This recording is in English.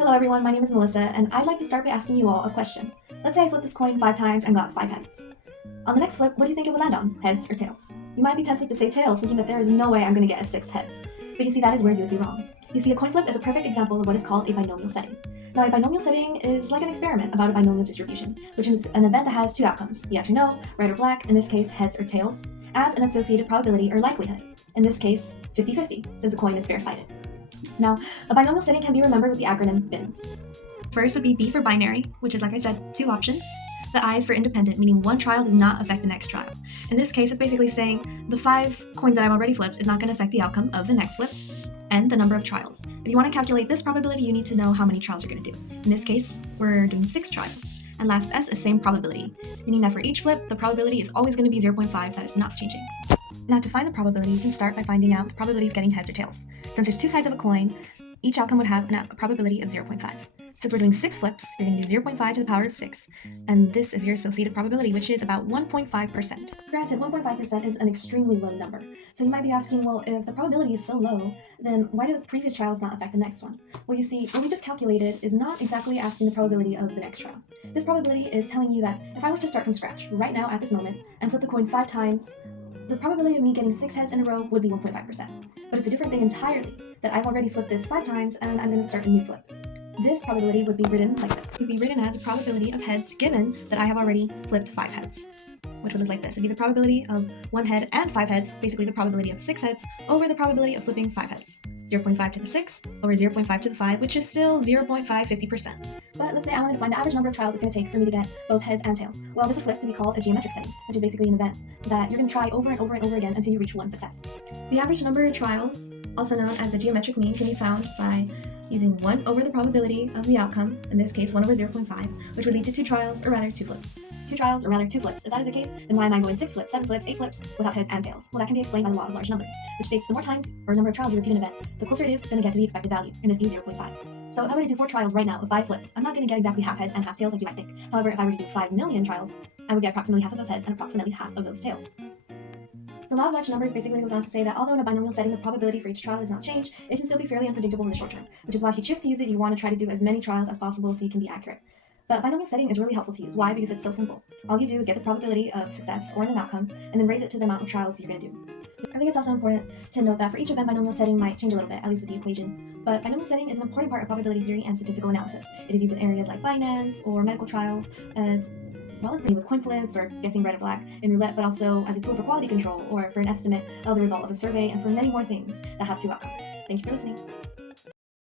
Hello everyone, my name is Melissa, and I'd like to start by asking you all a question. Let's say I flipped this coin 5 times and got 5 heads. On the next flip, what do you think it would land on? Heads or tails? You might be tempted to say tails, thinking that there is no way I'm going to get a 6th heads. But you see, that is where you would be wrong. You see, a coin flip is a perfect example of what is called a binomial setting. Now, a binomial setting is like an experiment about a binomial distribution, which is an event that has two outcomes, yes or no, red or black, in this case heads or tails, and an associated probability or likelihood, in this case 50-50, since a coin is fair-sided. Now, a binomial setting can be remembered with the acronym BINS. First would be B for binary, which is, like I said, two options. The I is for independent, meaning one trial does not affect the next trial. In this case, it's basically saying the 5 coins that I've already flipped is not going to affect the outcome of the next flip, and the number of trials. If you want to calculate this probability, you need to know how many trials you're going to do. In this case, we're doing 6 trials. And last S is same probability, meaning that for each flip, the probability is always going to be 0.5, that is not changing. Now, to find the probability, you can start by finding out the probability of getting heads or tails. Since there's two sides of a coin, each outcome would have a probability of 0.5. Since we're doing 6 flips, you're going to do 0.5 to the power of 6, and this is your associated probability, which is about 1.5%. Granted, 1.5% is an extremely low number, so you might be asking, well, if the probability is so low, then why do the previous trials not affect the next one? Well, you see, what we just calculated is not exactly asking the probability of the next trial. This probability is telling you that if I were to start from scratch right now at this moment and flip the coin 5 times, the probability of me getting 6 heads in a row would be 1.5%. But it's a different thing entirely, that I've already flipped this 5 times and I'm going to start a new flip. This probability would be written like this. It would be written as a probability of heads given that I have already flipped 5 heads, which would look like this. It would be the probability of 1 head and 5 heads, basically the probability of 6 heads, over the probability of flipping 5 heads. 0.5 to the 6 over 0.5 to the 5, which is still 0.550%. But let's say I wanted to find the average number of trials it's going to take for me to get both heads and tails. Well, this would flip to be called a geometric setting, which is basically an event that you're going to try over and over and over again until you reach one success. The average number of trials, also known as the geometric mean, can be found by using 1 over the probability of the outcome, in this case 1 over 0.5, which would lead to 2 trials, or rather 2 flips. 2 trials, or rather 2 flips. If that is the case, then why am I going 6 flips, 7 flips, 8 flips without heads and tails? Well, that can be explained by the law of large numbers, which states the more times or number of trials you repeat an event, the closer it is going to get to the expected value, in this case 0.5. So if I were to do 4 trials right now of 5 flips, I'm not going to get exactly half heads and half tails like you might think. However, if I were to do 5 million trials, I would get approximately half of those heads and approximately half of those tails. The law of large numbers basically goes on to say that although in a binomial setting the probability for each trial does not change, it can still be fairly unpredictable in the short term, which is why if you choose to use it, you want to try to do as many trials as possible so you can be accurate. But binomial setting is really helpful to use. Why? Because it's so simple. All you do is get the probability of success or an outcome, and then raise it to the amount of trials you're going to do. I think it's also important to note that for each event, binomial setting might change a little bit, at least with the equation. But binomial setting is an important part of probability theory and statistical analysis. It is used in areas like finance or medical trials, as well as with coin flips or guessing red or black in roulette, but also as a tool for quality control or for an estimate of the result of a survey and for many more things that have 2 outcomes. Thank you for listening.